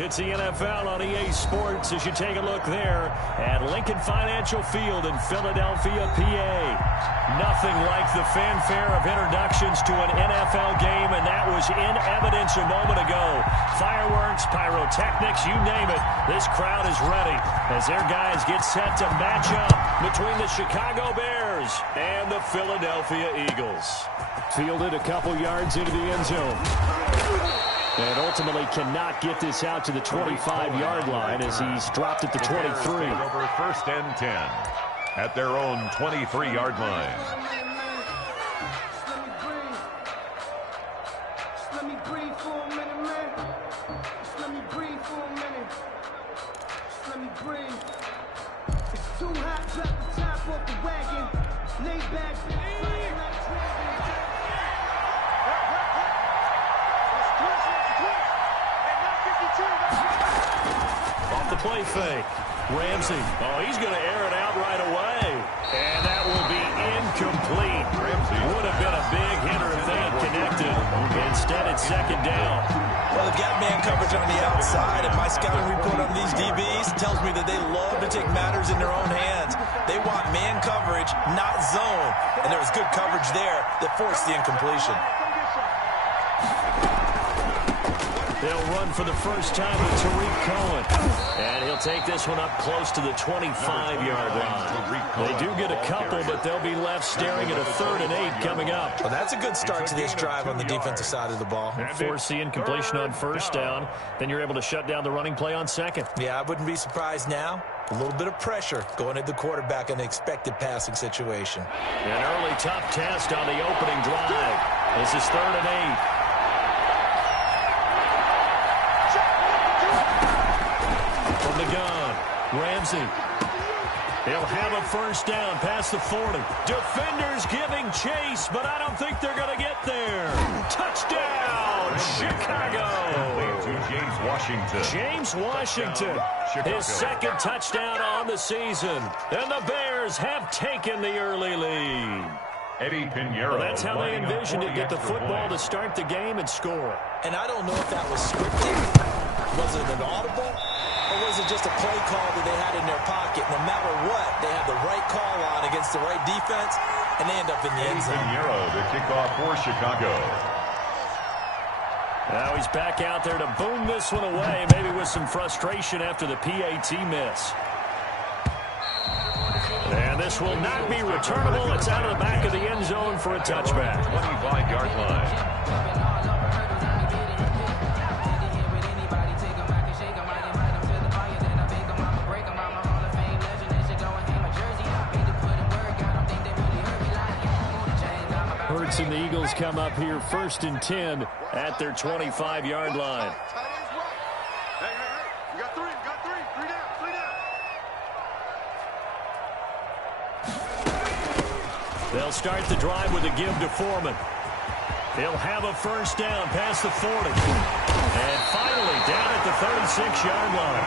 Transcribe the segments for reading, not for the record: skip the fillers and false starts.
It's the NFL on EA Sports as you take a look there at Lincoln Financial Field in Philadelphia, PA. Nothing like the fanfare of introductions to an NFL game, and that was in evidence a moment ago. Fireworks, pyrotechnics, you name it. This crowd is ready as their guys get set to match up between the Chicago Bears and the Philadelphia Eagles. Fielded a couple yards into the end zone. And ultimately cannot get this out to the 25-yard line as he's dropped at the 23. Over 1st and 10 at their own 23-yard line. Let me breathe for a minute, man. Just let me breathe for a minute. Just let me breathe. It's too hot, drop the top off the wagon. Lay back, flying like dragon. Off the play fake. Ramsey. Oh, he's going to air it out right away. And that will be incomplete. Ramsey would have been a big hitter if they had connected. Instead, it's 2nd down. Well, they've got man coverage on the outside, and my scouting report on these DBs tells me that they love to take matters in their own hands. They want man coverage, not zone. And there was good coverage there that forced the incompletion. They'll run for the first time with Tariq Cohen. And he'll take this one up close to the 25-yard line. They do get a couple, but they'll be left staring at a 3rd and 8 coming up. Well, that's a good start to this drive on the defensive side of the ball. Force the incompletion on 1st down. Then you're able to shut down the running play on 2nd. Yeah, I wouldn't be surprised now. A little bit of pressure going at the quarterback in an expected passing situation. An early tough test on the opening drive. This is 3rd and 8. From the gun, Ramsey. He'll have a 1st down past the 40. Defenders giving chase, but I don't think they're going to get there. Touchdown, Chicago. James Washington. James Washington, his 2nd touchdown on the season. And the Bears have taken the early lead. Eddie Pinheiro. Well, that's how they envisioned it, get the football to start the game and score. And I don't know if that was scripted. Was it an audible? Or was it just a play call that they had in their pocket? No matter what, they have the right call on against the right defense, and they end up in the end zone. Pinheiro, the kickoff for Chicago. Now he's back out there to boom this one away, maybe with some frustration after the PAT miss. And this will not be returnable. It's out of the back of the end zone for a touchback. 25-yard line. Hurts and the Eagles come up here 1st and 10 at their 25-yard line. They'll start the drive with a give to Foreman. He'll have a 1st down past the 40. And finally down at the 36-yard line.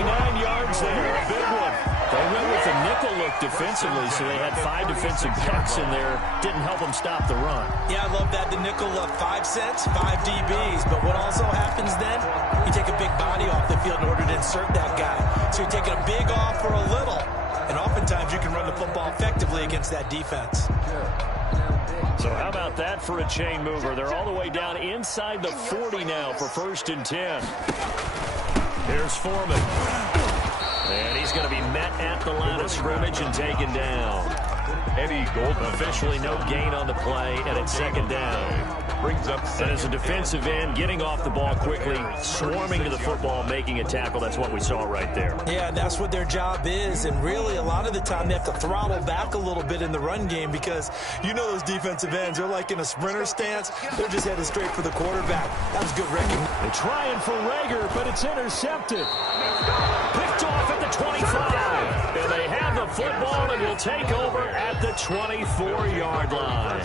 49 yards there, a big one. They went with the nickel look defensively, so they had 5 defensive backs in there. Didn't help them stop the run. Yeah, I love that. The nickel look, 5 cents, 5 DBs. But what also happens then, you take a big body off the field in order to insert that guy. So you're taking a big off for a little. And oftentimes you can run the football effectively against that defense. So how about that for a chain mover? They're all the way down inside the 40 now for 1st and 10. Here's Foreman. And he's going to be met at the line of scrimmage and taken down. Eddie Goldman. Officially no gain on the play, and it's 2nd down. Brings up and as a defensive end, getting off the ball quickly, swarming to the football, making a tackle. That's what we saw right there. Yeah, that's what their job is. And really, a lot of the time, they have to throttle back a little bit in the run game because you know those defensive ends, they're like in a sprinter stance. They're just headed straight for the quarterback. That was good recognition. They're trying for Rager, but it's intercepted. Picked off at the 25. And they have the football and will take over at the 24-yard line.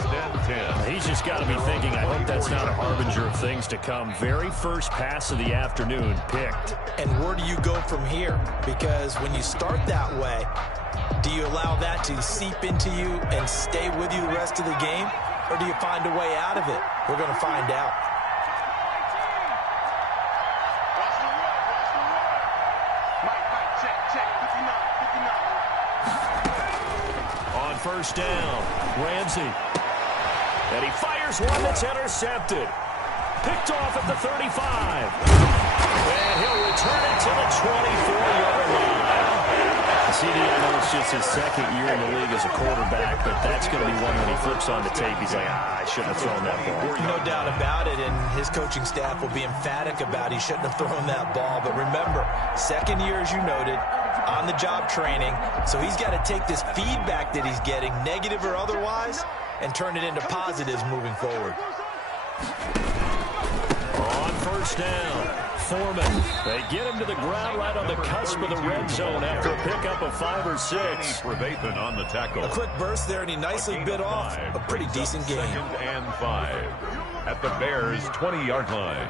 He's just got to be thinking, I hope that's not a harbinger of things to come. Very first pass of the afternoon picked. And where do you go from here? Because when you start that way, do you allow that to seep into you and stay with you the rest of the game? Or do you find a way out of it? We're going to find out. first down. Ramsey. And he fires one that's intercepted. Picked off at the 35. And he'll return it to the 24-yard line. CD, I know it's just his second year in the league as a quarterback, but that's going to be one when he flips on the tape. He's like, I shouldn't have thrown that ball. No doubt about it, and his coaching staff will be emphatic about he shouldn't have thrown that ball. But remember, second year, as you noted, on-the-job training, so he's got to take this feedback that he's getting, negative or otherwise, and turn it into positives moving forward. On first down, Foreman. They get him to the ground right on the cusp of the red zone after a pickup of 5 or 6. Trevathan on the tackle. A quick burst there, and he nicely bit off a pretty decent game. 2nd and 5 at the Bears' 20-yard line.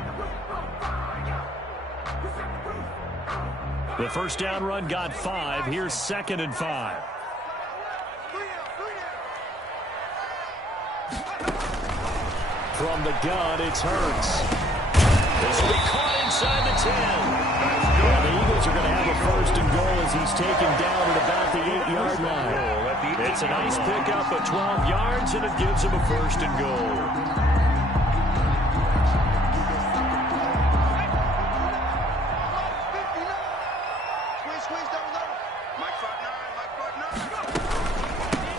The first down run got 5. Here's 2nd and 5. From the gun, it's Hurts. This will be caught inside the 10. And the Eagles are going to have a first and goal as he's taken down at about the 8-yard line. It's a nice pickup of 12 yards, and it gives him a first and goal.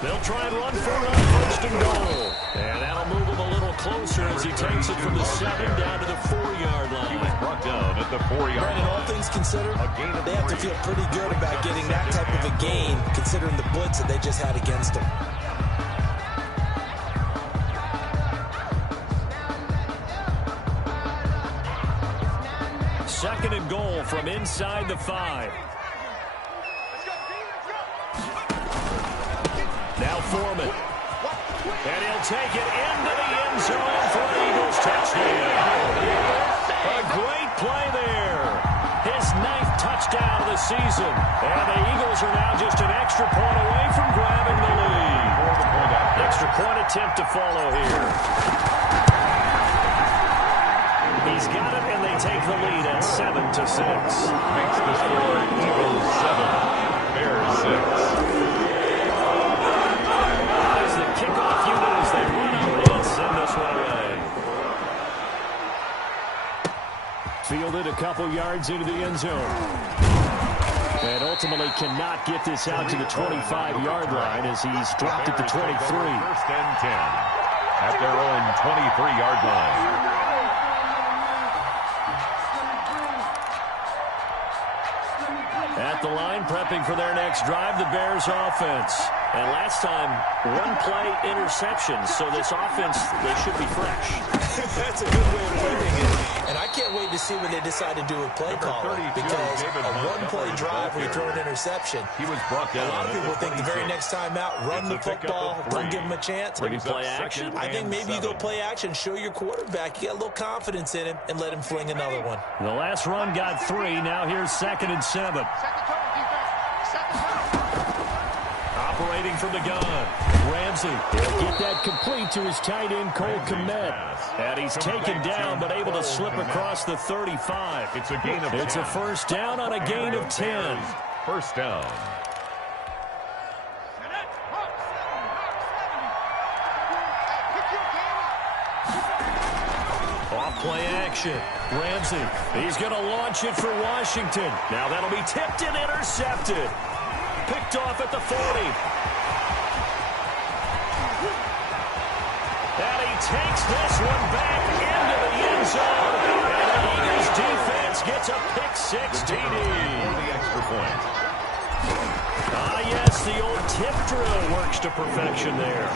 They'll try and run for it on first and goal. And that'll move him a little closer as he takes it from the 7 down to the 4-yard line. He was brought down at the 4-yard line. And all things considered, they have to feel pretty good about getting that type of a gain, considering the blitz that they just had against them. Second and goal from inside the 5. Now Foreman. And he'll take it into the end zone for an Eagles touchdown. A great play there. His 9th touchdown of the season. And the Eagles are now just an extra point away from grabbing the lead. Extra point attempt to follow here. He's got it, and they take the lead at 7-6. Makes the score Eagles 7, Bears 6. Kickoff unit as they run out and send this one away. Fielded a couple yards into the end zone. And ultimately cannot get this out to the 25-yard line as he's dropped at the 23. First and 10 at their own 23-yard line. At the line, prepping for their next drive, the Bears offense. And last time, one play interception, so this offense, they should be fresh. That's a good way of putting it. And I can't wait to see when they decide to do a play call, because a one-play drive where you throw an interception, He was brought down. a lot of people think the very next time out, run the football, don't give them a chance. Maybe play action? I think maybe you go play action, show your quarterback, you get a little confidence in him, and let him fling another one. The last run got 3. Now here's 2nd and 7. Operating from the gun. Ramsey, he'll get that complete to his tight end, Cole Kmet. And he's taken down, but able to slip across the 35. It's a gain of 10. It's a first down on a gain of 10. First down. Off-play action. Ramsey, he's going to launch it for Washington. Now that'll be tipped and intercepted. Picked off at the 40. And he takes this one back into the end zone. And the Eagles defense gets a pick-6 TD. The extra point. Yes, the old tip drill works to perfection there.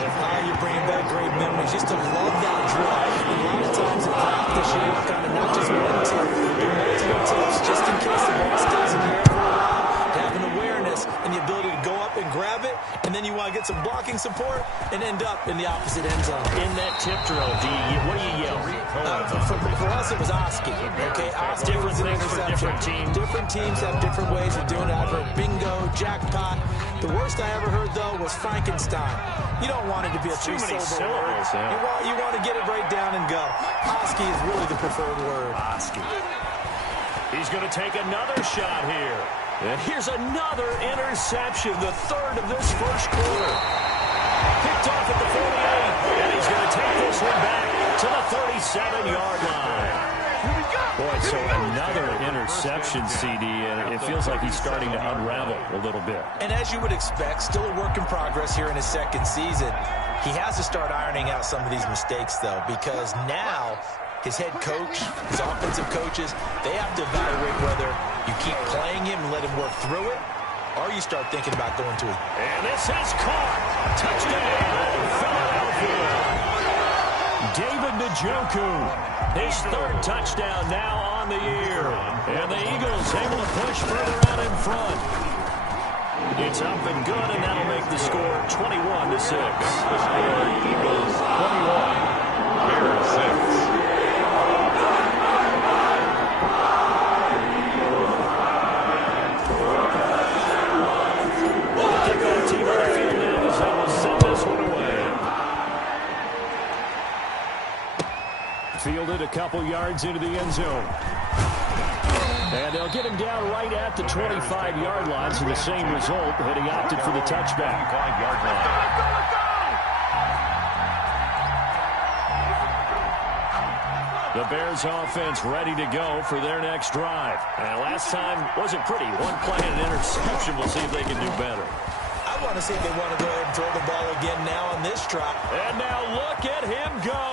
You're bringing back great memories. Used to love that drill. A lot of times in practice, you have kind of not just one tip, but multiple tips, just in case the ball stays in the air for a while, to have an awareness and the ability to go up and grab it, and then you want to get some blocking support and end up in the opposite end zone. In that tip drill, what do you yell? For us, it was Oski. Okay, Oski was an interception. Different teams. Different teams have different ways of doing it. I've heard bingo, jackpot. The worst I ever heard, though, was Frankenstein. You don't want it to be a three-syllable word. Yeah. You want to get it right down and go. Oski is really the preferred word. Oski. He's going to take another shot here. And here's another interception, the third of this first quarter. picked off at the 48, and he's going to take this one back to the 37-yard line. Boy, so another interception, CD, and it feels like he's starting to unravel a little bit. And as you would expect, still a work in progress here in his second season. He has to start ironing out some of these mistakes, though, because now his head coach, his offensive coaches, they have to evaluate whether you keep playing him and let him work through it, or you start thinking about going to it. And this is caught. Touchdown, Philadelphia. David Njoku, his third touchdown now on the year. And the Eagles able to push further out in front. It's up and good, and that'll make the score 21-6. The score, Eagles 21, Bears 6. Fielded a couple yards into the end zone. And they'll get him down right at the 25-yard line, so the same result, and he opted for the touchback. 25-yard line. The Bears offense ready to go for their next drive. And last time wasn't pretty. One play and an interception. We'll see if they can do better. I want to see if they want to go ahead and throw the ball again now on this drive. And now look at him go.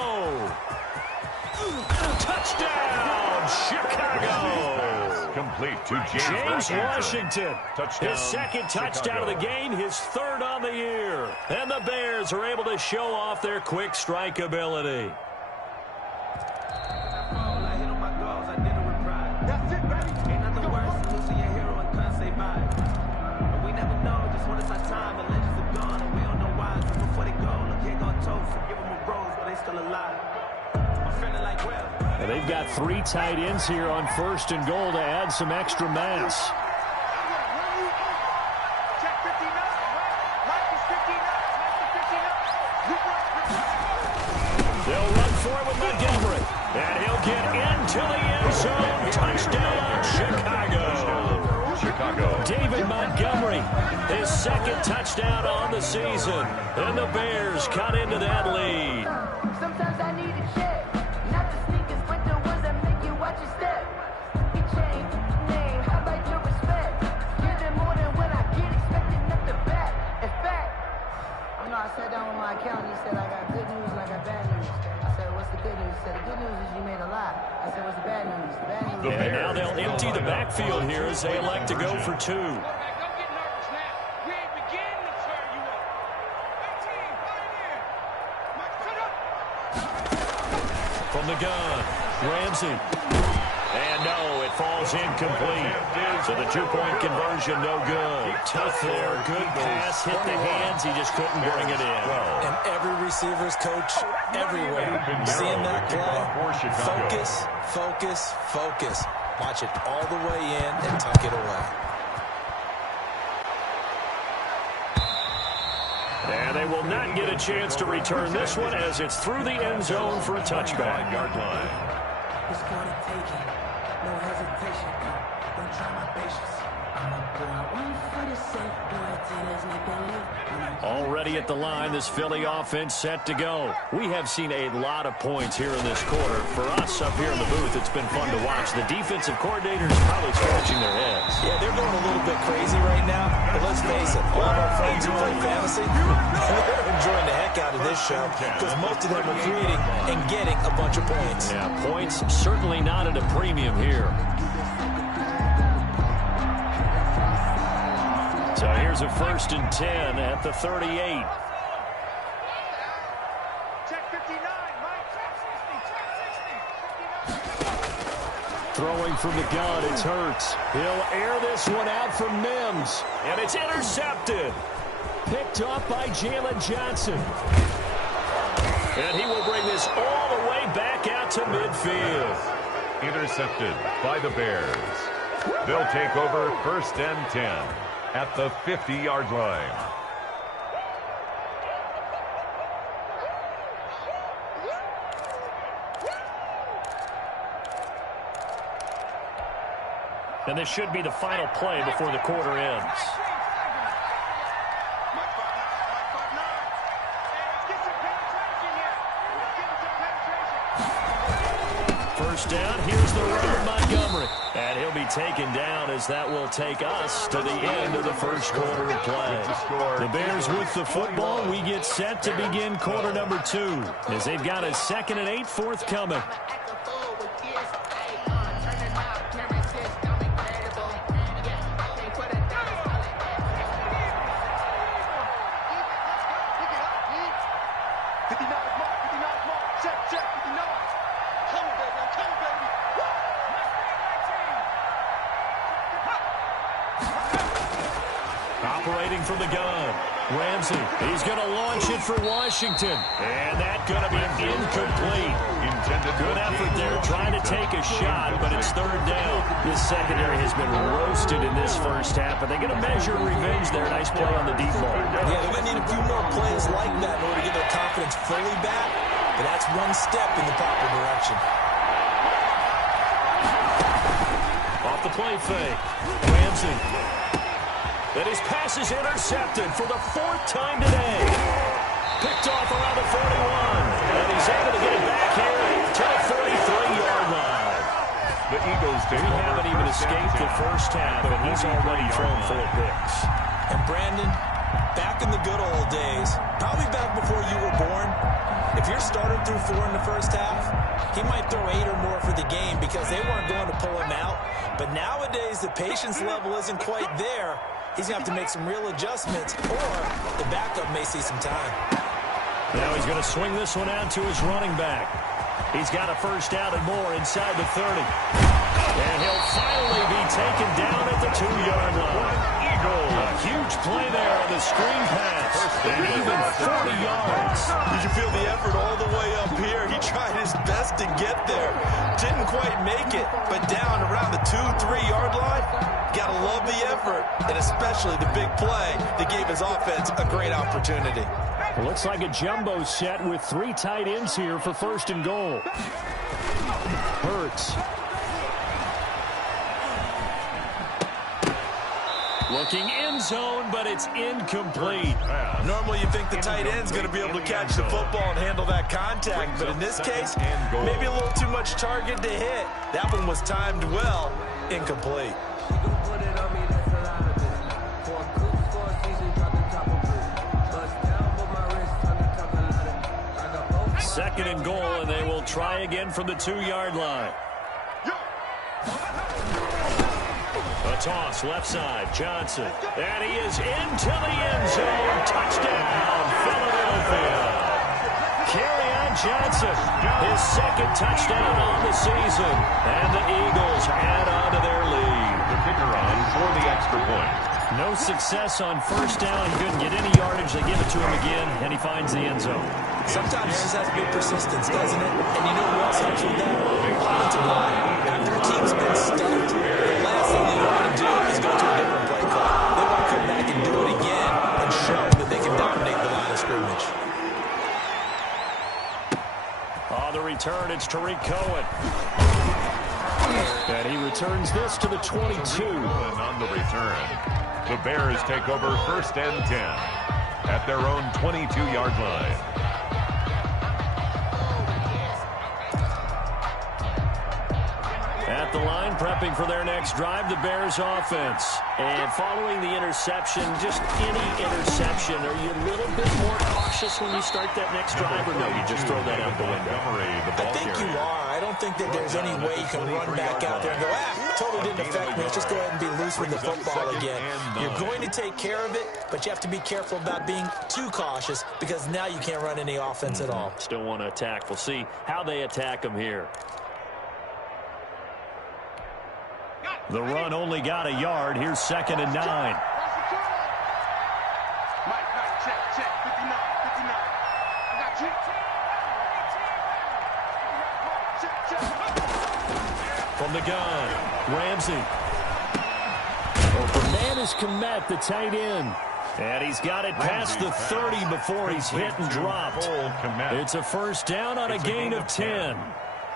Touchdown, Chicago. Complete to James Washington. Touchdown, his second touchdown of the game, his third on the year. And the Bears are able to show off their quick strike ability. That's it, baby. Ain't nothing worse than losing your hero and can't say bye. But we never know just when it's our time. The legends are gone and we don't know why. So before they go, look here, go toast and give them a rose, but they still alive. And they've got three tight ends here on first and goal to add some extra mass. They'll run for it with Montgomery. And he'll get into the end zone. Touchdown, Chicago. David Montgomery, his second touchdown on the season. And the Bears cut into that lead. Sometimes I need a check, not the sneakers, but the ones that make you watch your step. Your chain, name, how about your respect? Give them more than when I get expected nothing back. In fact, you know, I sat down with my accountant. He said I got good news and I got bad news. I said, what's the good news? He said, the good news is you made a lot. I said, what's the bad news? The bad news. And now they'll empty the backfield here as they elect to go for two. From the gun, Ramsey. And no, it falls incomplete. So the two-point conversion, no good. Tough there, good pass, hit the hands. He just couldn't bring it in. And every receiver's coach everywhere. Seeing that play, focus, focus, focus. Watch it all the way in and tuck it away. And they will not get a chance to return this one as it's through the end zone for a touchback. Yard line. It's gonna take it. No hesitation. Don't try my patience. I'm a boy. One for the safe boy. Taylor's make a live. Already at the line, this Philly offense set to go. We have seen a lot of points here in this quarter. For us up here in the booth, it's been fun to watch. The defensive coordinators probably scratching their heads. Yeah, they're going a little bit crazy right now, but let's face it, all of our friends who play fantasy, they're enjoying the heck out of this show because most of them are creating and getting a bunch of points. Yeah, points certainly not at a premium here. So here's a 1st and 10 at the 38. Check 59, Mike. Check 60. Throwing from the gun, it's Hurts. He'll air this one out from Mims. And it's intercepted. Picked off by Jalen Johnson. And he will bring this all the way back out to midfield. Intercepted by the Bears. They'll take over 1st and 10 at the 50-yard line. And this should be the final play before the quarter ends. first down. Here's the run, Montgomery. And he'll be taken down as that will take us to the end of the first quarter of play. The Bears with the football. We get set to begin quarter number 2 as they've got a 2nd and 8 forthcoming. Operating from the gun, Ramsey. He's going to launch it for Washington. And that's going to be incomplete. Good effort there trying to take a shot, but it's 3rd down. This secondary has been roasted in this first half, but they're going to measure revenge there. Nice play on the deep ball. Yeah, they're going to need a few more plays like that in order to get their confidence fully back, but that's one step in the proper direction. Off the play fake, Ramsey. But his pass is intercepted for the 4th time today. Picked off around the 41. And he's able to get it back here to the 43-yard line. The Eagles take over. Haven't even escaped the first half, and he's already thrown 4 picks. And Brandon, back in the good old days, probably back before you were born, if your starter threw 4 in the first half, he might throw 8 or more for the game because they weren't going to pull him out. But nowadays, the patience level isn't quite there. He's going to have to make some real adjustments, or the backup may see some time. Now he's going to swing this one out to his running back. He's got a first down and more inside the 30. And he'll finally be taken down at the 2-yard line. A huge play there on the screen pass. And even 40 yards. You can feel the effort all the way up here. He tried his best to get there. Didn't quite make it, but down around the 2-3-yard line, gotta love the effort, and especially the big play that gave his offense a great opportunity. It looks like a jumbo set with 3 tight ends here for 1st and goal. Hurts. Looking end zone, but it's incomplete. Normally you think the tight end's going to be able to catch the football and handle that contact, but in this case, maybe a little too much target to hit. That one was timed well, incomplete. 2nd and goal, and they will try again from the 2-yard line. A toss, left side, Johnson. And he is into the end zone. Touchdown, Philadelphia. Kerryon Johnson, his 2nd touchdown on the season. And the Eagles add on to their lead. The kicker on for the extra point. No success on first down. He couldn't get any yardage. They give it to him again, and he finds the end zone. Sometimes it just has to be persistence, doesn't it? And you know who else helps with that? Offensive line. After a team's been stuffed, the last thing they want to do is go to a different play call. They want to come back and do it again and show that they can dominate the line of scrimmage. On the return, it's Tariq Cohen. And he returns this to the 22. And on the return, the Bears take over 1st and 10 at their own 22-yard line. At the line, prepping for their next drive, the Bears offense. And following the interception, just any interception, are you a little bit more cautious when you start that next drive, or no, you just throw that out the window? I think you are. I don't think that there's any way you can run back out there and go, totally didn't affect me. Let's just go ahead and be loose with the football again. You're going to take care of it, but you have to be careful about being too cautious because now you can't run any offense at all. Still want to attack. We'll see how they attack them here. The run only got a yard. Here's 2nd and 9. Mike, check, 59. I got you. From the gun, Ramsey. Open man is Kmet, the tight end. And he's got it past the 30 before he's hit and dropped. It's a first down on a gain of 10.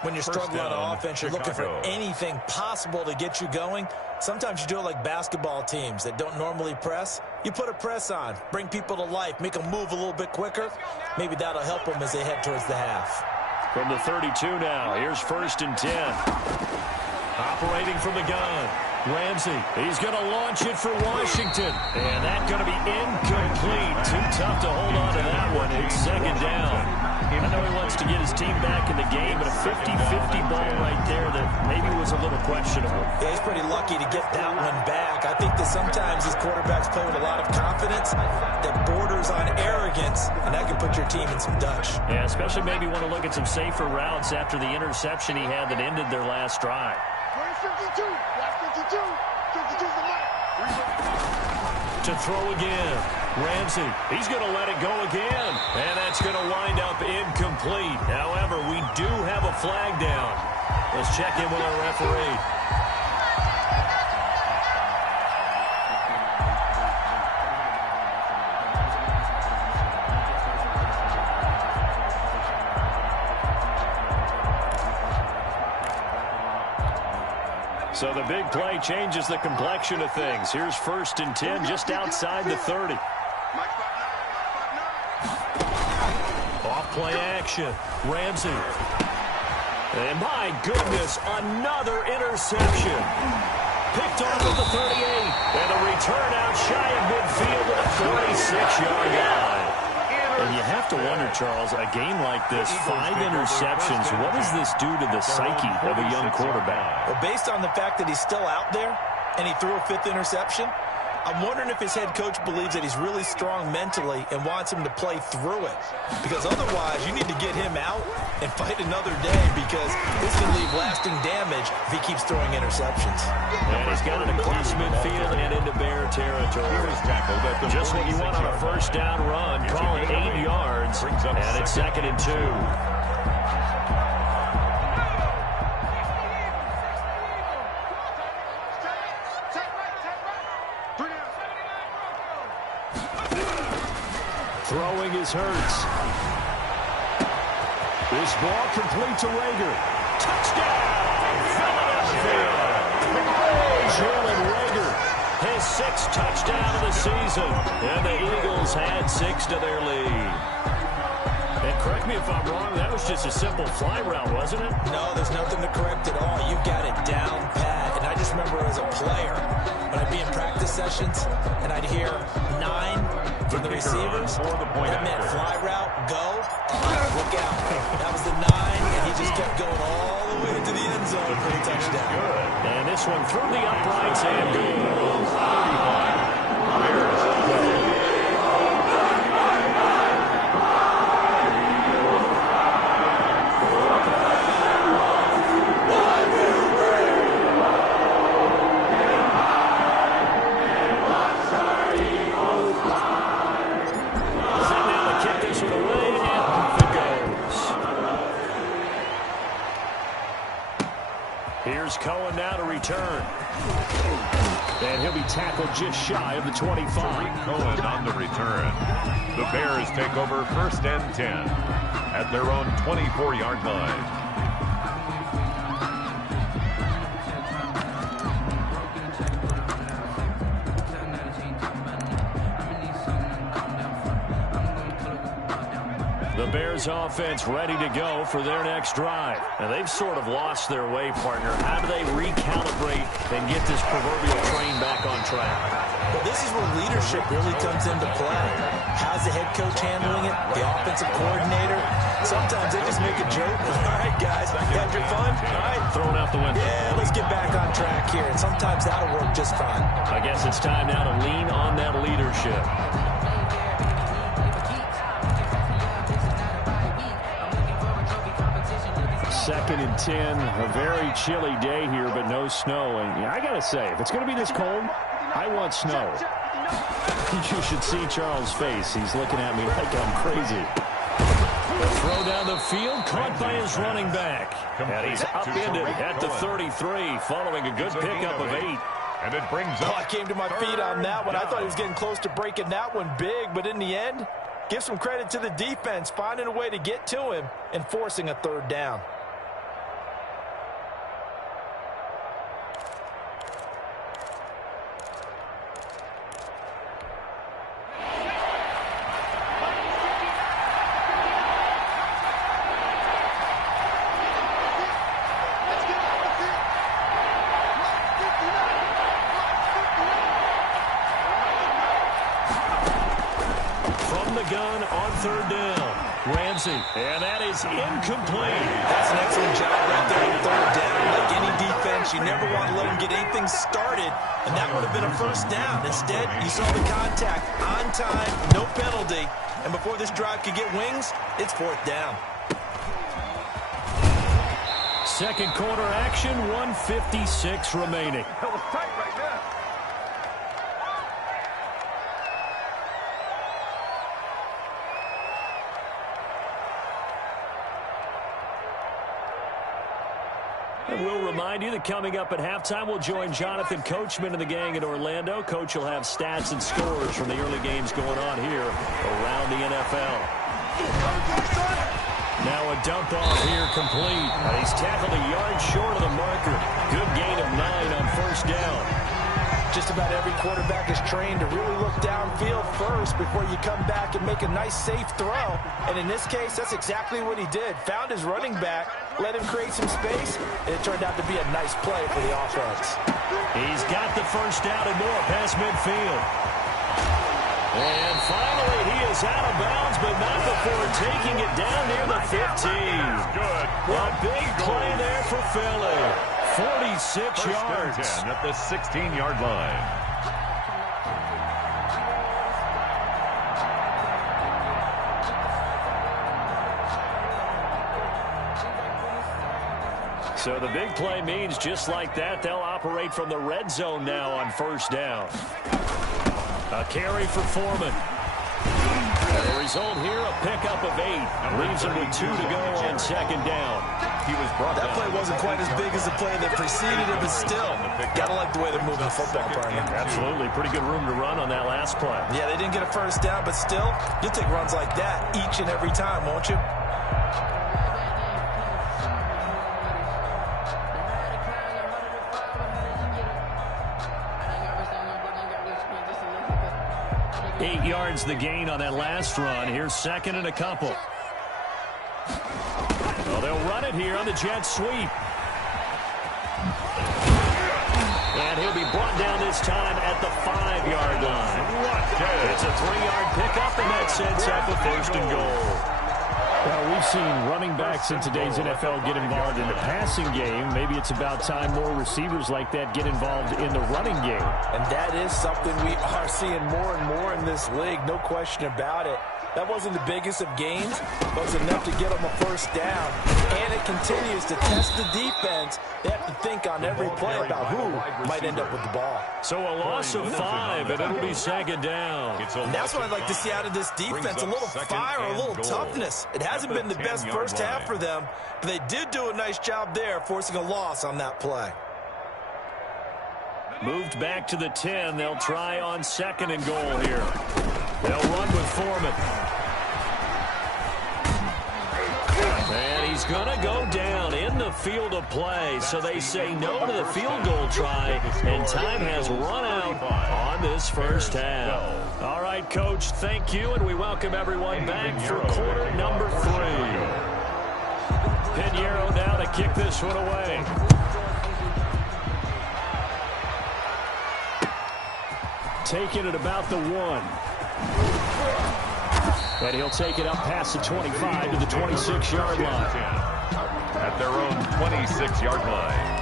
When you're struggling on offense, you're looking for anything possible to get you going. Sometimes you do it like basketball teams that don't normally press. You put a press on, bring people to life, make them move a little bit quicker. Maybe that'll help them as they head towards the half. From the 32 now, here's 1st and 10. Operating from the gun, Ramsey. He's going to launch it for Washington. And that's going to be incomplete. Too tough to hold on to that one. It's 2nd down. I know he wants to get his team back in the game, but a 50-50 ball right there that maybe was a little questionable. Yeah, he's pretty lucky to get that one back. I think that sometimes these quarterbacks play with a lot of confidence that borders on arrogance, and that can put your team in some Dutch. Yeah, especially maybe want to look at some safer routes after the interception he had that ended their last drive. 52. Last 52. 52's the mark. To throw again. Ramsey, he's going to let it go again. And that's going to wind up incomplete. However, we do have a flag down. Let's check in with our referee. So the big play changes the complexion of things. Here's 1st and 10 just outside the 30. Off play action. Ramsey. And my goodness, another interception. Picked off at the 38. And a return out shy of midfield to the 46-yard line. And you have to wonder, Charles, a game like this, 5 interceptions, what does this do to the psyche of a young quarterback? Well, based on the fact that he's still out there and he threw a 5th interception, I'm wondering if his head coach believes that he's really strong mentally and wants him to play through it. Because otherwise, you need to get him out and fight another day, because this can leave lasting damage if he keeps throwing interceptions. And he's got it across midfield and into Bear territory. Just what you want on a 1st down run. Call it 8 yards, and it's 2nd and 2. Throwing is Hurts. This ball complete to Rager. Touchdown, Philadelphia! Jalen Rager, his 6th touchdown of the season. And the Eagles had 6 to their lead. And correct me if I'm wrong, that was just a simple fly route, wasn't it? No, there's nothing to correct at all. You got it down pat. And I just remember as a player, when I'd be in practice sessions and I'd hear 9 from the receivers, that meant fly route, go, look out. That was the 9, and he just kept going all the way to the end zone for the touchdown. And this one through the uprights and good. Here's Cohen now to return. And he'll be tackled just shy of the 25. Cohen on the return. The Bears take over 1st and 10 at their own 24-yard line. The Bears offense ready to go for their next drive. And they've sort of lost their way, partner. How do they recalibrate and get this proverbial train back on track? Well, this is where leadership really comes into play. How's the head coach handling it? The offensive coordinator? Sometimes they just make a joke. All right, guys, had your fun? All right. Thrown out the window. Yeah, let's get back on track here. And sometimes that'll work just fine. I guess it's time now to lean on that leadership. 2nd and 10, a very chilly day here, but no snow. And yeah, I got to say, if it's going to be this cold, I want snow. You should see Charles' face. He's looking at me like I'm crazy. A throw down the field, caught by his running back. And he's upended at the 33, following a good pickup of 8. And it brings up. Oh, I came to my feet on that one. I thought he was getting close to breaking that one big, but in the end, give some credit to the defense, finding a way to get to him and forcing a 3rd down. from the gun on third down. Ramsey, and that is incomplete. That's an excellent job right there on third down. Like any defense, you never want to let them get anything started, and that would have been a first down. Instead, you saw the contact on time, no penalty, and before this drive could get wings, it's fourth down. Second quarter action, 1:56 remaining. That was tight right there. And we'll remind you that coming up at halftime, we'll join Jonathan Coachman and the gang in Orlando. Coach will have stats and scores from the early games going on here around the NFL. Now a dump off here complete. He's tackled a yard short of the marker. Good gain of 9 on first down. Just about every quarterback is trained to really look downfield first before you come back and make a nice, safe throw. And in this case, that's exactly what he did. Found his running back, let him create some space, and it turned out to be a nice play for the offense. He's got the first down and more past midfield. And finally, he is out of bounds, but not before taking it down near the 15. Good. A big play there for Philly. 46 yards. 10 at the 16-yard line. So the big play means just like that, they'll operate from the red zone now on first down. A carry for Foreman. And the result here, a pickup of 8. Leaves him with 2 to go on second down. He was brought That down. play wasn't quite as big as the play that preceded it, but still, gotta like the way they're moving the football, partner. Absolutely. Pretty good room to run on that last play. Yeah, they didn't get a first down, but still, you'll take runs like that each and every time, won't you? Eight yards the gain on that last run. Here's second and a couple. Well, they'll run it here on the jet sweep. And he'll be brought down this time at the 5-yard line. It's a 3-yard pickup, and that sets up a first and goal. Well, we've seen running backs in today's NFL get involved in the passing game. Maybe it's about time more receivers like that get involved in the running game. And that is something we are seeing more and more in this league, no question about it. That wasn't the biggest of gains, but it's enough to get them a first down. And it continues to test the defense. They have to think on every play about who might end up with the ball. So a loss of 5, and it'll be second down. And that's what I'd like to see out of this defense, a little fire, a little toughness. It hasn't been the best first half for them, but they did do a nice job there, forcing a loss on that play. Moved back to the 10. They'll try on second and goal here. They'll run with Foreman. And he's going to go down in the field of play. So they say no to the field goal try, and time has run out on this first half. All right, Coach, thank you, and we welcome everyone back for quarter number 3. Pinheiro now to kick this one away. Taking it about the 1. And he'll take it up past the 25 to the 26-yard line. At their own 26-yard line.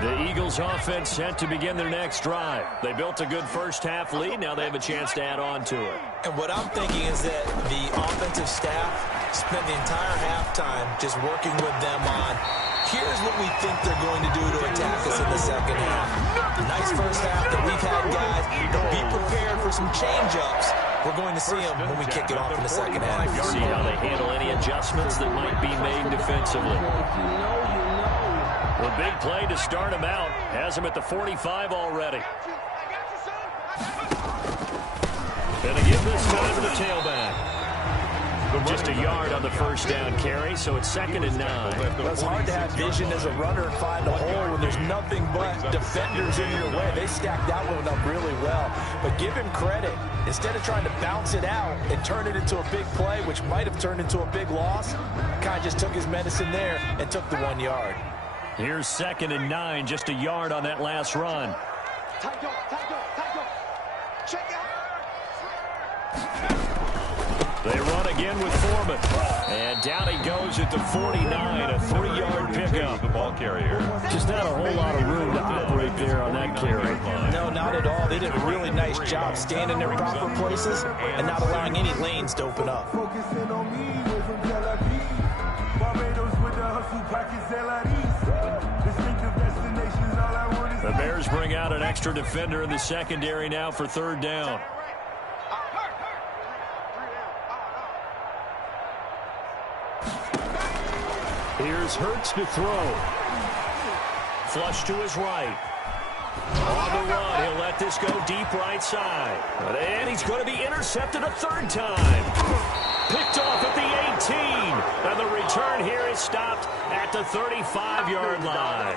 The Eagles offense set to begin their next drive. They built a good first half lead. Now they have a chance to add on to it. And what I'm thinking is that the offensive staff spent the entire halftime just working with them on, here's what we think they're going to do to attack us in the second half. Nice first half that we've had, guys. But be prepared for some change-ups. We're going to see them when we kick it off in the second half. See how they handle any adjustments that might be made defensively. The big play to start him out. Has him at the 45 already. Gonna give this time to the tailback. The just a yard on the first down carry, so it's 2nd and 9. Well, it's hard to have vision as a runner and find a hole when there's nothing but defenders in your way. They stacked that one up really well. But give him credit. Instead of trying to bounce it out and turn it into a big play, which might have turned into a big loss, kind of just took his medicine there and took the 1 yard. Here's 2nd and 9, just a yard on that last run. They run again with Foreman. And down he goes at the 49, a 3-yard pickup. The ball carrier. Just not a whole lot of room to operate there on that carry. No, not at all. They did a really nice job staying in their proper places and not allowing any lanes to open up. Focusing on me, we're from Tel Aviv. Barbados with the hustle package, distinctive destinations, all I want is The Bears bring out an extra defender in the secondary now for 3rd down. Here's Hurts to throw. Flush to his right. On the run, he'll let this go deep right side. And he's going to be intercepted a 3rd time. Picked off at the 18. And the return here is stopped at the 35-yard line.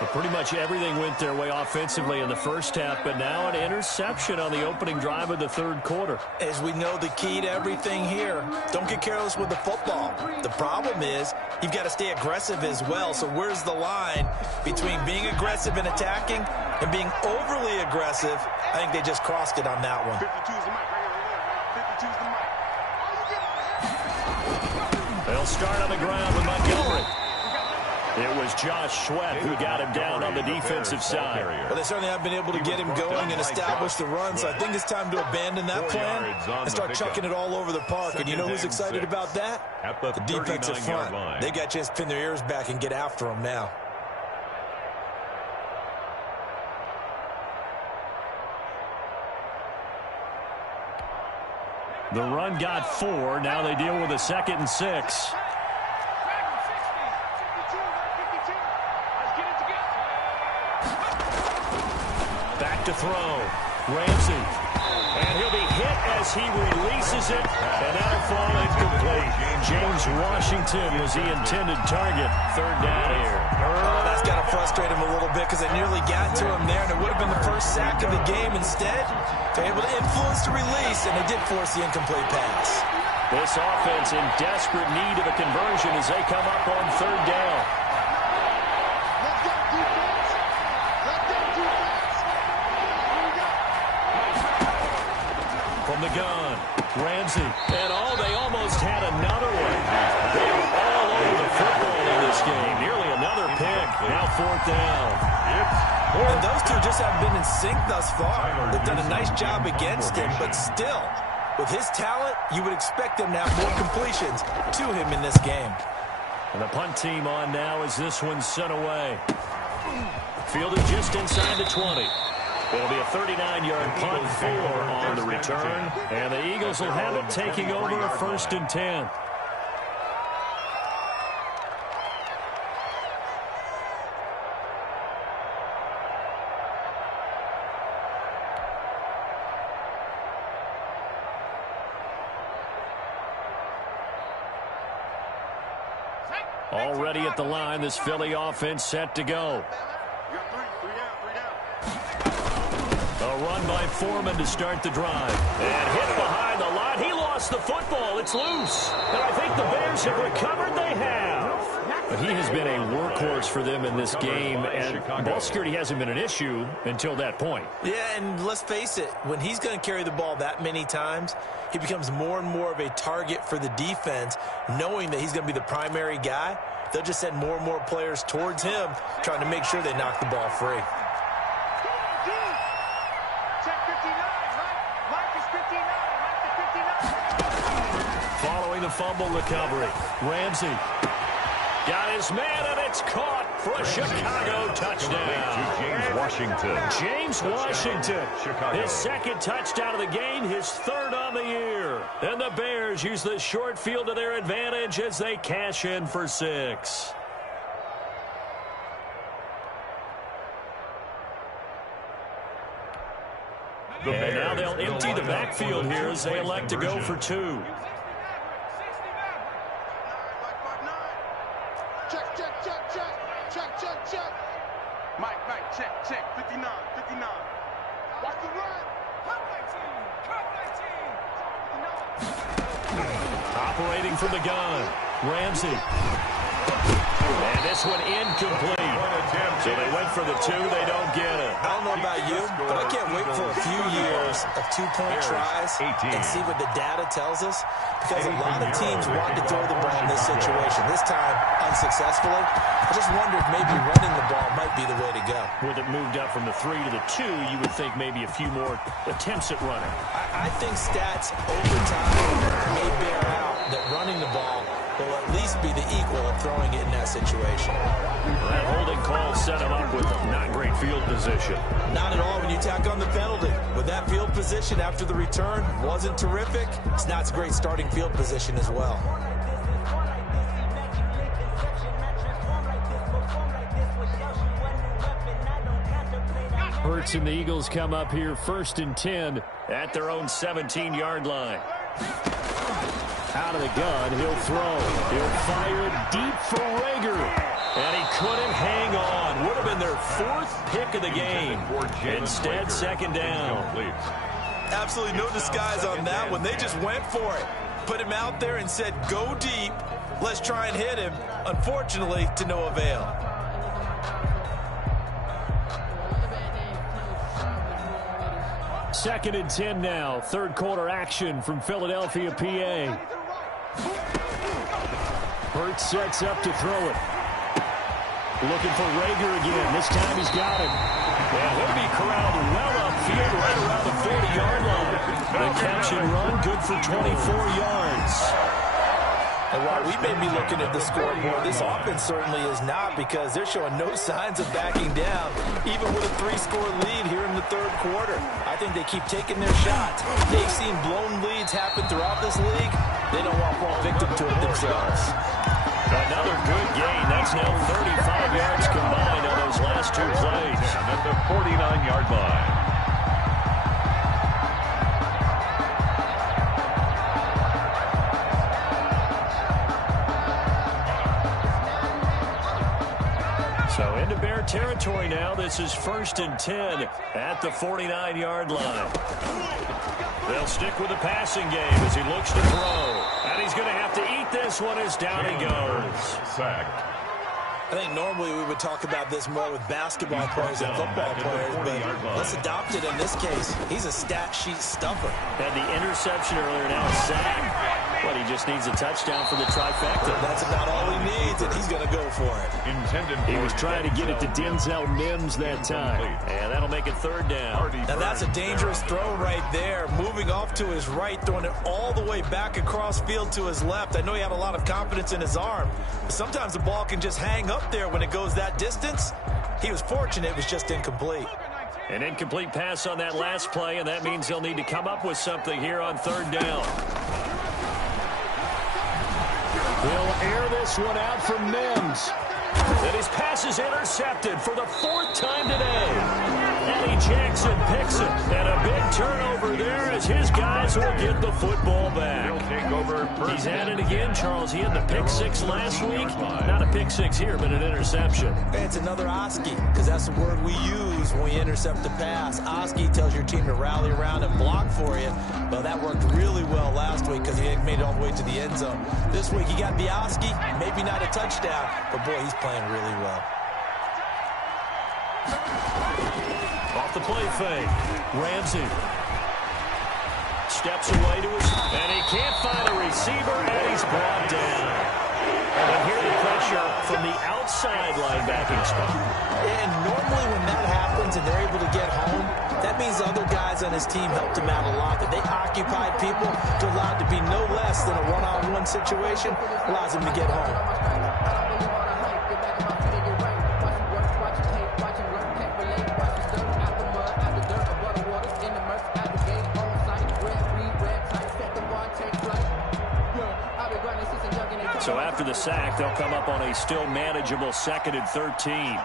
But pretty much everything went their way offensively in the first half, but now an interception on the opening drive of the 3rd quarter. As we know, the key to everything here, don't get careless with the football. The problem is you've got to stay aggressive as well. So where's the line between being aggressive and attacking and being overly aggressive? I think they just crossed it on that one. 52's the mic right here. 52's the mic. They'll start on the ground with Montgomery. It was Josh Sweat who got him down on the defensive side. Well, they certainly have been able to get him going and establish the run, so I think it's time to abandon that plan and start chucking it all over the park. And you know who's excited about that? The defensive front. They got a chance to pin their ears back and get after him now. The run got 4. Now they deal with a 2nd and 6. Back to throw. Ramsey. And he'll be hit as he releases it. And that'll fall incomplete. James Washington was the intended target. 3rd down here. Oh, that's got to frustrate him a little bit because they nearly got to him there, and it would have been the first sack of the game. Instead, they're able to influence the release, and they did force the incomplete pass. This offense in desperate need of a conversion as they come up on 3rd down. From the gun, Ramsey. And they almost had another one. They are all over the football in this game. Nearly another pick. Now 4th down. And those two just haven't been in sync thus far. They've done a nice job against him, but still, with his talent, you would expect them to have more completions to him in this game. And the punt team on now as this one's sent away. Fielded just inside the 20. It'll be a 39-yard punt, 4 on the return. And the Eagles will have it taking over a 1st and 10. Already at the line, this Philly offense set to go. A run by Foreman to start the drive. And hit behind the line. He lost the football. It's loose. And I think the Bears have recovered. They have. But he has been a workhorse for them in this game. And ball security hasn't been an issue until that point. Yeah, and let's face it. When he's going to carry the ball that many times, he becomes more and more of a target for the defense, knowing that he's going to be the primary guy. They'll just send more and more players towards him, trying to make sure they knock the ball free. Following the fumble recovery, Ramsey got his man, and it's caught for a Chicago touchdown. James Washington. James Washington, Chicago. his 2nd touchdown of the game, his 3rd on the year. And the Bears use the short field to their advantage as they cash in for 6. The And now Bears they'll empty the line up backfield for the here as they two-point elect to go conversion. for 2. Mike, check, 59. Watch the run. Cut 19. Operating from the gun, Ramsey. And this one incomplete. So they went for the two, they don't get it. I don't know about you, but I can't wait for a few years of two-point tries and see what the data tells us, because a lot of teams want to throw the ball in this situation. This time, unsuccessfully. I just wondered maybe running the ball might be the way to go. With it moved up from the 3 to the 2, you would think maybe a few more attempts at running. I think stats over time may bear out that running the ball will at least be the equal of throwing it in that situation. That holding call set him up with not great field position. Not at all when you tack on the penalty. With that field position after the return wasn't terrific, it's not a great starting field position as well. Hurts and the Eagles come up here 1st and 10 at their own 17-yard line. Out of the gun, he'll throw. He'll fire it deep for Rager. And he couldn't hang on. Would have been their 4th pick of the game. Instead, 2nd down. Absolutely no disguise on that one. They just went for it. Put him out there and said, go deep. Let's try and hit him. Unfortunately, to no avail. Second and 10 now. 3rd quarter action from Philadelphia, PA. Hurts sets up to throw it. Looking for Rager again. This time he's got him. And he'll be corralled well upfield right around the 40-yard line. The catch and run good for 24 yards. And while we may be looking at the scoreboard, this offense certainly is not, because they're showing no signs of backing down, even with a 3-score lead here in the 3rd quarter. I think they keep taking their shots. They've seen blown leads happen throughout this league. They don't want to fall victim to it themselves. Another good gain. That's now 35 yards combined on those last 2 plays. At the 49-yard line. So into Bear territory now. This is 1st and 10 at the 49-yard line. They'll stick with the passing game as he looks to throw. And he's going to have to eat this one as down he goes. Sacked. I think normally we would talk about this more with basketball players than football players, but let's adopt it in this case. He's a stat sheet stuffer. Had the interception earlier, now a sack. But he just needs a touchdown for the trifecta. That's about all he needs, and he's going to go for it. He was trying to get it to Denzel Mims that time. And that'll make it 3rd down. Now that's a dangerous throw right there. Moving off to his right, throwing it all the way back across field to his left. I know he had a lot of confidence in his arm, but sometimes the ball can just hang up there when it goes that distance. He was fortunate it was just incomplete. An incomplete pass on that last play, and that means he'll need to come up with something here on 3rd down. He'll air this one out for Mims. And his pass is intercepted for the 4th time today. Eddie Jackson picks it. And a big turnover there as his guys will get the football back. He'll take over. He's at it again, Charles. He had the pick 6 last week. Not a pick 6 here, but an interception. It's another Oski, because that's the word we use when we intercept the pass. Oski tells your team to rally around and block for you. Well, that worked really well last week because he made it all the way to the end zone. This week he got the Oski, maybe not a touchdown, but boy, he's playing really well. Off the play fake, Ramsey steps away to his, and he can't find a receiver, and he's brought down. And here the pressure from the outside linebacking spot. And normally when that happens and they're able to get home, that means other guys on his team helped him out a lot. That they occupied people to allow it to be no less than a one-on-one situation, allows him to get home. So after the sack, they'll come up on a still manageable 2nd and 13.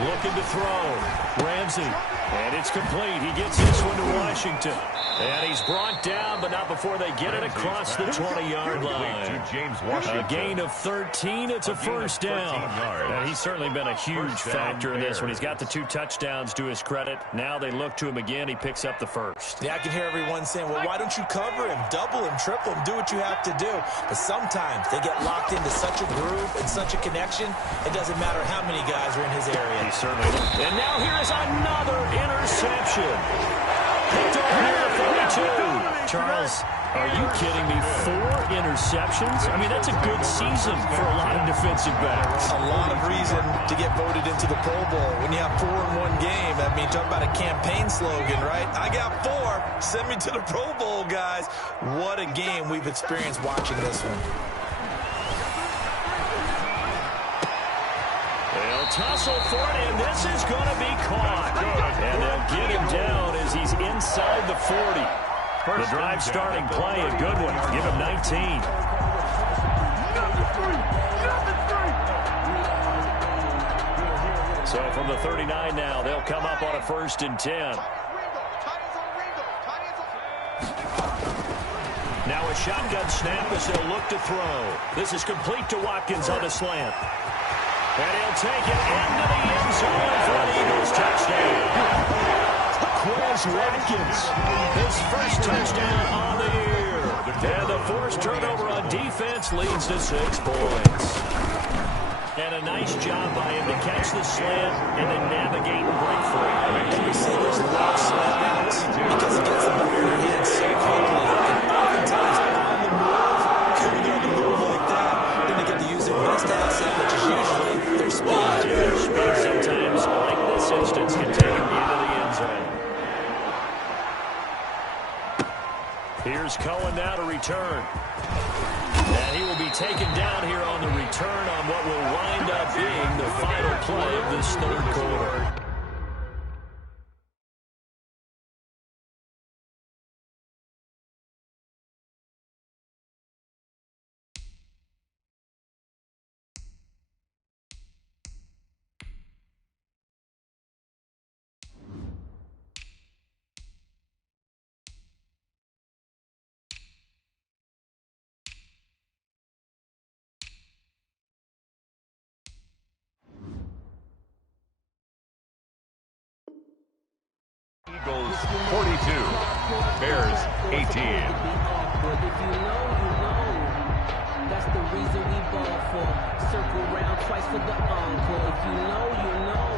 Looking to throw. Ramsey And it's complete. He gets this one to Washington. And he's brought down, but not before they get it across the 20-yard line. A gain of 13. It's a first down. And he's certainly been a huge factor in this one. He's got the 2 touchdowns to his credit. Now they look to him again. He picks up the first. Yeah, I can hear everyone saying, well, why don't you cover him, double him, triple him, do what you have to do. But sometimes they get locked into such a groove and such a connection, it doesn't matter how many guys are in his area. He certainly does. And now here is another interception. Picked over here at 42. Charles, are you kidding me? 4 interceptions? I mean, that's a good season for a lot of defensive backs. A lot of reason to get voted into the Pro Bowl. When you have 4 in one game, I mean, talk about a campaign slogan, right? I got 4. Send me to the Pro Bowl, guys. What a game we've experienced watching this one. They'll tussle for it, and this is going to be caught. And they'll get him down as he's inside the 40. The drive starting play, a good one. Give him 19. So from the 39 now, they'll come up on a 1st and 10. Now a shotgun snap as they'll look to throw. This is complete to Watkins on the slant. And he'll take it into the end zone for an Eagles touchdown. Quez Watkins, his first touchdown on the year. And the forced turnover on defense leads to 6 points. And a nice job by him to catch the slant and then navigate and break free. Can you see those long slant routes? Because it gets the ball in your head so quickly. And oftentimes on the move, coming on the move like that, then they get to use their best asset, which is usually their speed. Their speed sometimes, like this instance, can take them into the end zone. Here's Cohen now to return. And he will be taken down here on the return on what will wind up being the final play of this 3rd quarter. Eagles 42, Bears 18. But if you know, you know. That's the reason we ball for. Circle round twice for the encore. If you know, you know.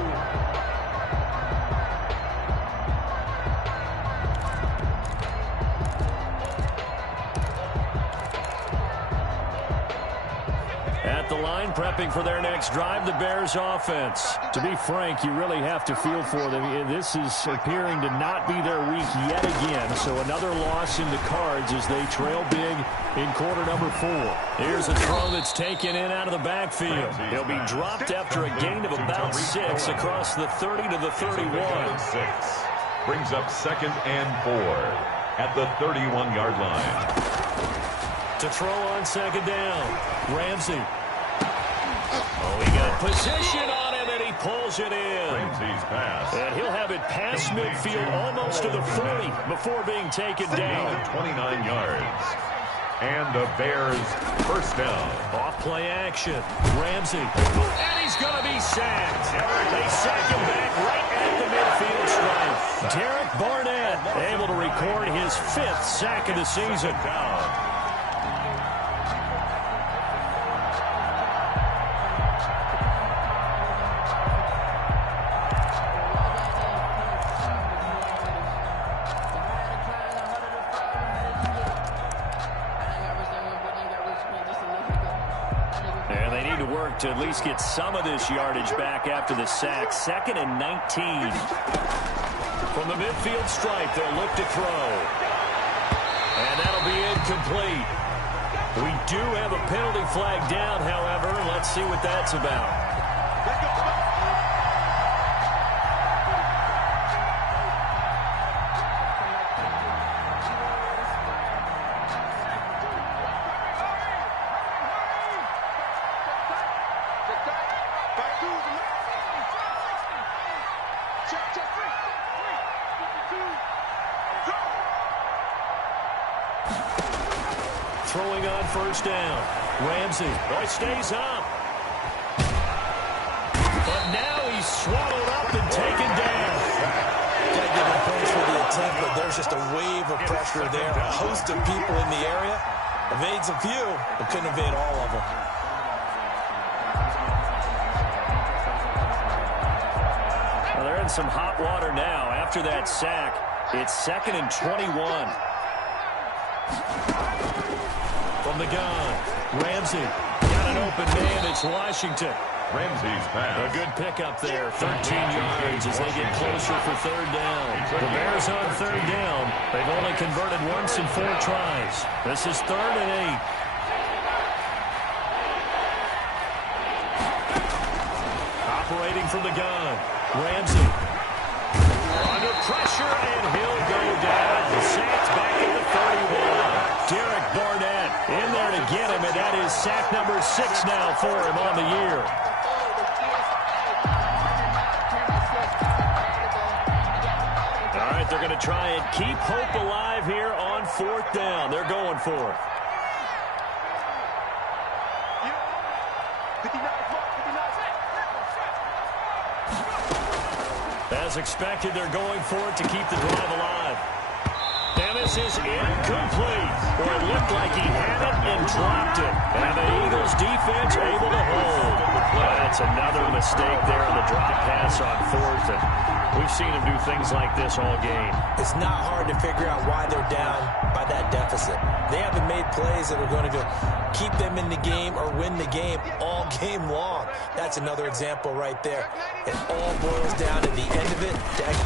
At the line, prepping for their next drive, the Bears offense. To be frank, you really have to feel for them. This is appearing to not be their week yet again. So another loss in the cards as they trail big in quarter number 4. Here's a throw that's taken in out of the backfield. He'll be dropped after a gain of about 6 across the 30 to the 31. 6 brings up 2nd and 4 at the 31-yard line. To throw on 2nd down, Ramsey. Oh, he got position on him, and he pulls it in. Ramsey's pass. And he'll have it past midfield almost to the 40 before being taken down. 29 yards. And the Bears first down. Off play action. Ramsey. And he's going to be sacked. They sack him back right at the midfield stripe. Derek Barnett able to record his 5th sack of the season. Down. To at least get some of this yardage back after the sack. 2nd and 19. From the midfield stripe, they'll look to throw. And that'll be incomplete. We do have a penalty flag down, however. Let's see what that's about. throwing on first down. Ramsey. Oh, he stays up. But now he's swallowed up and taken down. Got to give him points for the attempt, but there's just a wave of pressure there. A host of people in the area. Evades a few, but couldn't evade all of them. Well, they're in some hot water now. After that sack, it's 2nd and 21. From the gun, Ramsey got an open man. It's Washington. Ramsey's pass. A good pickup there, 13 yards as they get closer for third down. The Bears on third down. They've only converted once in 4 tries. This is 3rd and 8. Operating from the gun, Ramsey. Under pressure, and he'll go down. The Saints back at the 31. Derek Barnett in there to get him, and that is sack number 6 now for him on the year. All right, they're going to try and keep hope alive here on 4th down. They're going for it. As expected, they're going for it to keep the drive alive. And this is incomplete. Or it looked like he had it and dropped it. And the Eagles defense able to hold. That's another mistake there on the drop pass on 4th. And we've seen him do things like this all game. It's not hard to figure out why they're down by that deficit. They haven't made plays that are going to keep them in the game or win the game all game long. That's another example right there. It all boils down at the end of it. And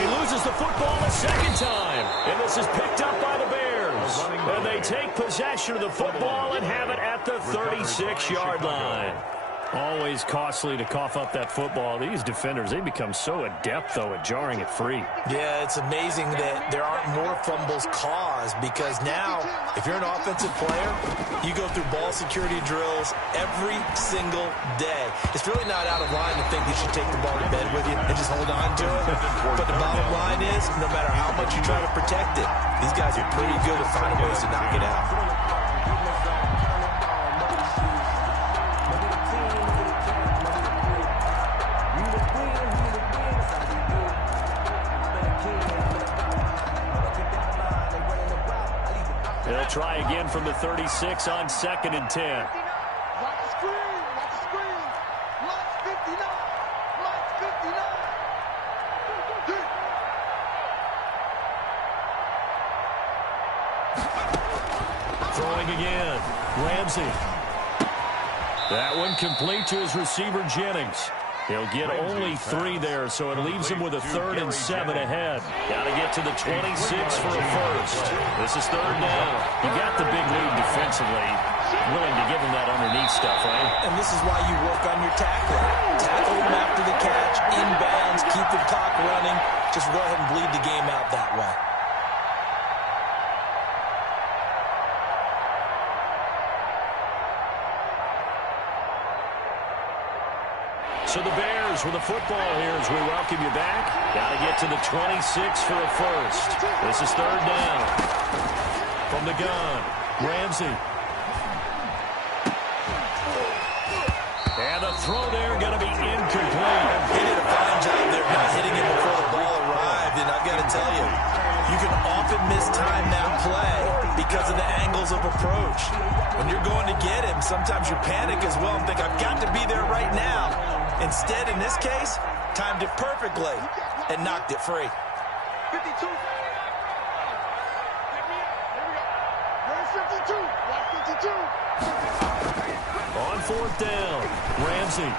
he loses the football a second time. And this is picked up by the Bears. And they take possession of the football and have it at the 36-yard line. Always costly to cough up that football. These defenders, they become so adept, though, at jarring it free. Yeah, it's amazing that there aren't more fumbles caused because now, if you're an offensive player, you go through ball security drills every single day. It's really not out of line to think you should take the ball to bed with you and just hold on to it. But the bottom line is, no matter how much you try to protect it, these guys are pretty good at finding ways to knock it out. They'll try again from the 36 on 2nd and 10. Watch the screen, watch the screen. Watch 59, watch 59. Throwing again, Ramsey. That one complete to his receiver, Jennings. He'll get only 3 there, so it leaves him with a 3rd and 7 ahead. Got to get to the 26 for a first. This is 3rd down. You got the big lead defensively. Willing to give him that underneath stuff, right? And this is why you work on your tackling. Tackle him after the catch, inbounds, keep the clock running. Just go ahead and bleed the game out that way. So the Bears with the football here as we welcome you back. Got to get to the 26 for a first. This is 3rd down. From the gun, Ramsey. And the throw there going to be incomplete. He did a fine job there not hitting him before the ball arrived. And I've got to tell you, you can often mistime that play because of the angles of approach. When you're going to get him, sometimes you panic as well and think, I've got to be there right now. Instead, in this case, timed it perfectly and knocked it free. 52. Where's 52? Watch 52. On 4th down, Ramsey.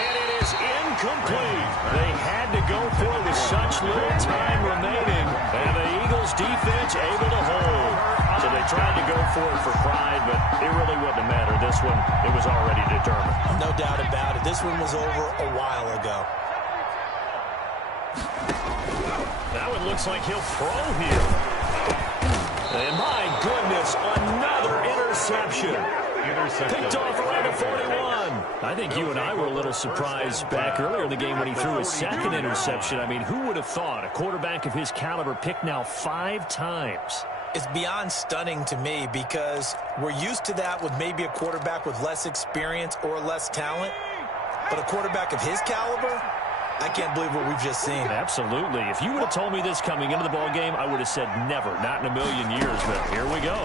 And it is incomplete. They had to go for it with such little time remaining. And the Eagles defense able to hold. So they tried to go for it for pride, but it really wouldn't have mattered. This one, it was already determined. No doubt about it. This one was over a while ago. That one looks like he'll throw here. And my goodness, another interception. Picked off around the 41. I think you and I were a little surprised back earlier in the game when he threw his 2nd interception. I mean, who would have thought a quarterback of his caliber picked now 5 times? It's beyond stunning to me because we're used to that with maybe a quarterback with less experience or less talent. But a quarterback of his caliber, I can't believe what we've just seen. Absolutely. If you would have told me this coming into the ball game, I would have said never, not in a million years. But here we go.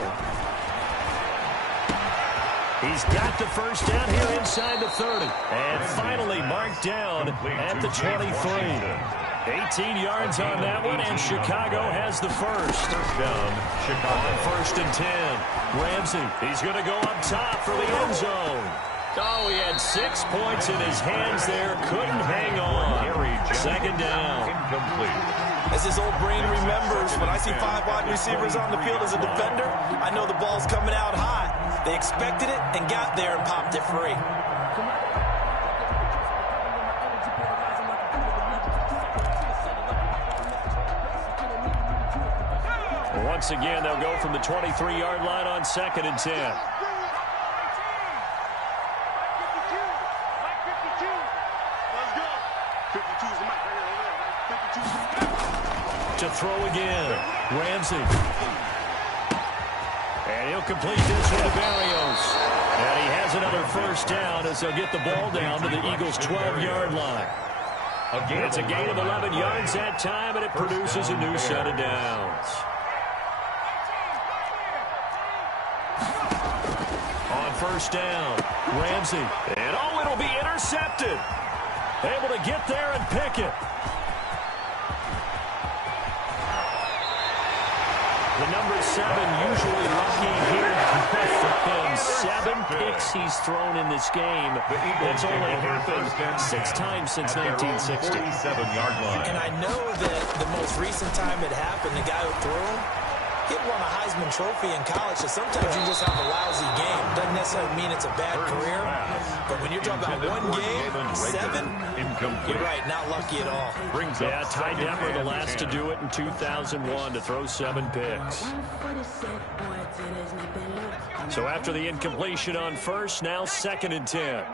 He's got the first down here inside the 30. And finally marked down at the 23. 18 yards on that one, and Chicago has the first. First down, Chicago. On 1st and 10. Ramsey, he's going to go up top for the end zone. Oh, he had 6 points in his hands there. Couldn't hang on. Second down. Incomplete. As his old brain remembers, when I see 5 wide receivers on the field as a defender, I know the ball's coming out hot. They expected it and got there and popped it free. Once again, they'll go from the 23-yard line on 2nd and 10. To throw again, Ramsey. And he'll complete this one to Barrios. And he has another first down as they'll get the ball down to the Eagles' 12-yard line. It's a gain of 11 yards that time, and it produces a new set of downs. On first down, Ramsey. And oh, it'll be intercepted. Able to get there and pick it. The number 7 usually lucky here for him. 7 picks he's thrown in this game. That's only happened 6 times since 1960. 47-yard line. And I know that the most recent time it happened, the guy who threw him, he won a Heisman Trophy in college, so sometimes you just have a lousy game. Doesn't necessarily mean it's a bad career, but when you're talking about one game, 7, you're right, not lucky at all. Yeah, Ty Detmer, the last to do it in 2001, to throw 7 picks. So after the incompletion on first, now 2nd and 10.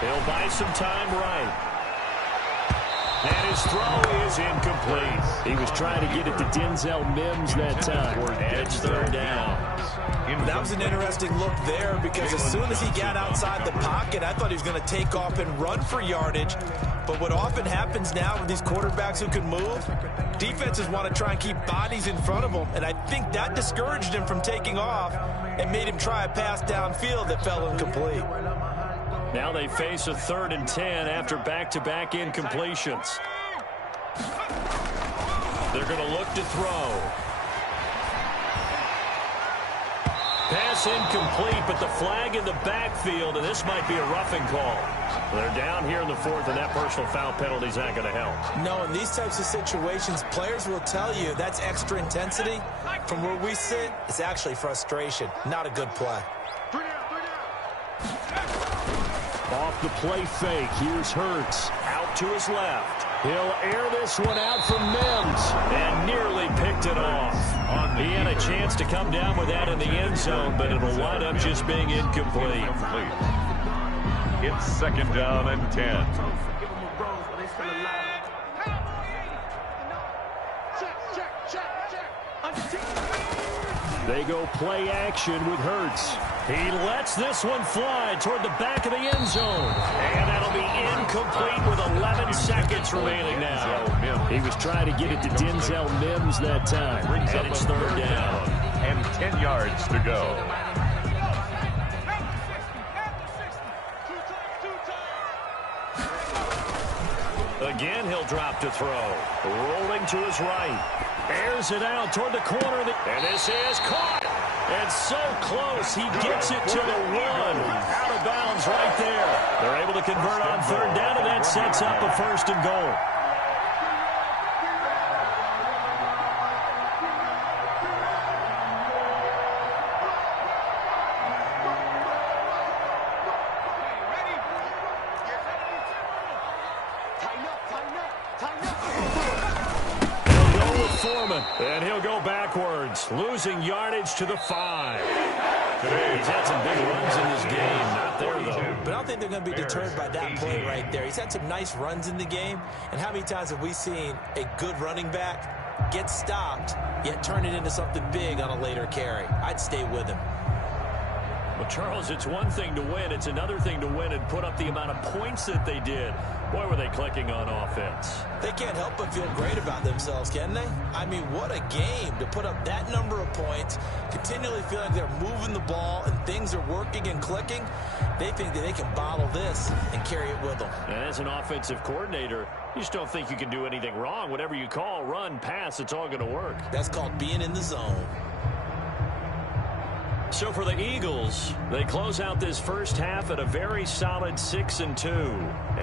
He'll buy some time right. And his throw is incomplete. He was trying to get it to Denzel Mims that time. And it's 3rd down. That was an interesting look there because as soon as he got outside the pocket, I thought he was going to take off and run for yardage. But what often happens now with these quarterbacks who can move, defenses want to try and keep bodies in front of them. And I think that discouraged him from taking off and made him try a pass downfield that fell incomplete. Now they face a 3rd and 10 after back-to-back incompletions. They're going to look to throw. Pass incomplete, but the flag in the backfield, and this might be a roughing call. They're down here in the 4th, and that personal foul penalty is not going to help. No, in these types of situations, players will tell you that's extra intensity. From where we sit, it's actually frustration. Not a good play. Off the play fake, here's Hurts. Out to his left. He'll air this one out from Mims. And nearly picked it off. He had a chance to come down with that in the end zone, but it'll wind up just being incomplete. It's 2nd down and 10. They go play action with Hurts. He lets this one fly toward the back of the end zone. And that'll be incomplete with 11 seconds remaining now. He was trying to get it to Denzel Mims that time. And it's 3rd down. And 10 yards to go. Again, he'll drop to throw. Rolling to his right. Airs it out toward the corner. And this is caught. And so close, he gets it to the 1. Out of bounds right there. They're able to convert on 3rd down, and that sets up a 1st and goal. And he'll go backwards, losing yardage to the 5. He's had some big runs in this game. Not there, though. But I'll don't think they're going to be deterred by that play right there. He's had some nice runs in the game, and how many times have we seen a good running back get stopped, yet turn it into something big on a later carry? I'd stay with him. Well, Charles, it's one thing to win. It's another thing to win and put up the amount of points that they did. Boy, were they clicking on offense. They can't help but feel great about themselves, can they? I mean, what a game to put up that number of points, continually feeling they're moving the ball and things are working and clicking. They think that they can bottle this and carry it with them. And as an offensive coordinator, you just don't think you can do anything wrong. Whatever you call, run, pass, it's all going to work. That's called being in the zone. So for the Eagles, they close out this first half at a very solid 6-2.